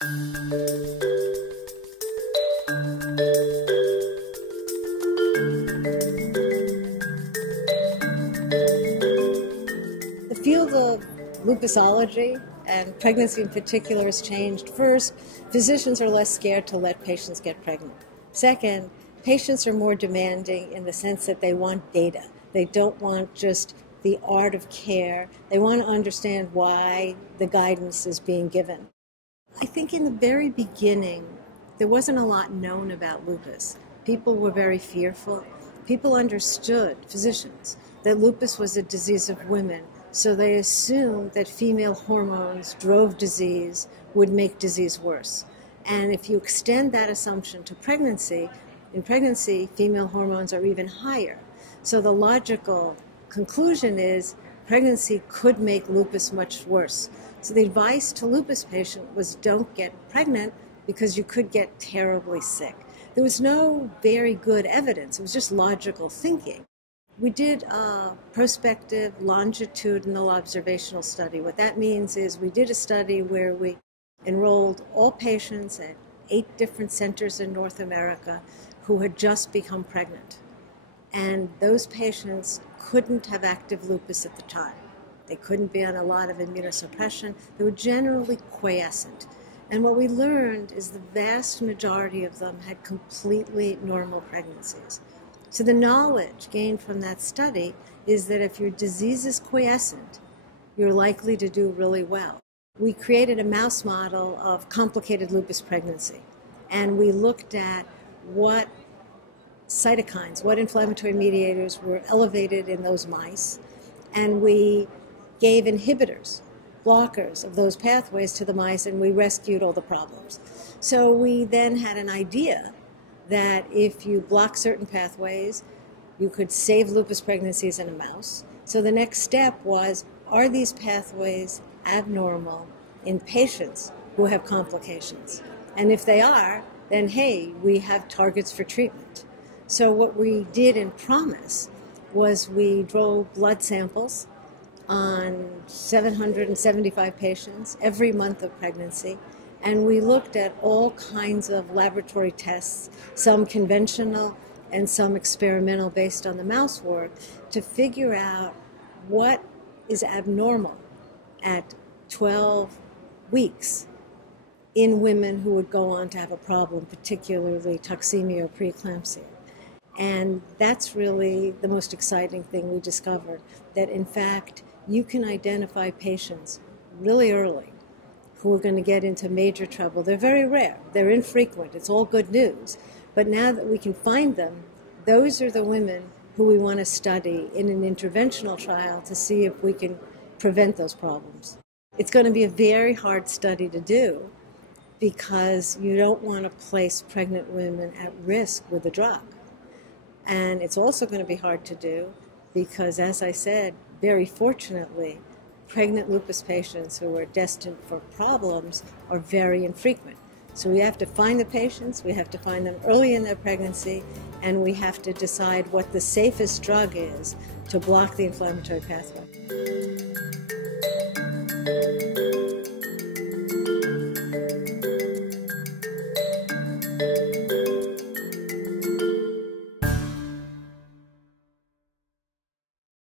The field of lupusology and pregnancy in particular has changed. First, physicians are less scared to let patients get pregnant. Second, patients are more demanding in the sense that they want data. They don't want just the art of care. They want to understand why the guidance is being given. I think in the very beginning, there wasn't a lot known about lupus. People were very fearful. People understood, physicians, that lupus was a disease of women, so they assumed that female hormones drove disease, would make disease worse. And if you extend that assumption to pregnancy, in pregnancy, female hormones are even higher. So the logical conclusion is pregnancy could make lupus much worse. So the advice to lupus patients was don't get pregnant because you could get terribly sick. There was no very good evidence. It was just logical thinking. We did a prospective longitudinal observational study. What that means is we did a study where we enrolled all patients at 8 different centers in North America who had just become pregnant. And those patients couldn't have active lupus at the time. They couldn't be on a lot of immunosuppression. They were generally quiescent. And what we learned is the vast majority of them had completely normal pregnancies. So the knowledge gained from that study is that if your disease is quiescent, you're likely to do really well. We created a mouse model of complicated lupus pregnancy, and we looked at what cytokines, what inflammatory mediators were elevated in those mice, and we gave inhibitors, blockers of those pathways to the mice, and we rescued all the problems. So we then had an idea that if you block certain pathways, you could save lupus pregnancies in a mouse. So the next step was, are these pathways abnormal in patients who have complications? And if they are, then hey, we have targets for treatment. So what we did in PROMISE was we drove blood samples on 775 patients every month of pregnancy, and we looked at all kinds of laboratory tests, some conventional and some experimental based on the mouse work, to figure out what is abnormal at 12 weeks in women who would go on to have a problem, particularly toxemia or preeclampsia. And that's really the most exciting thing we discovered, that in fact you can identify patients really early who are going to get into major trouble. They're very rare. They're infrequent. It's all good news. But now that we can find them, those are the women who we want to study in an interventional trial to see if we can prevent those problems. It's going to be a very hard study to do because you don't want to place pregnant women at risk with the drug. And it's also going to be hard to do because, as I said, very fortunately, pregnant lupus patients who are destined for problems are very infrequent. So we have to find the patients, we have to find them early in their pregnancy, and we have to decide what the safest drug is to block the inflammatory pathway.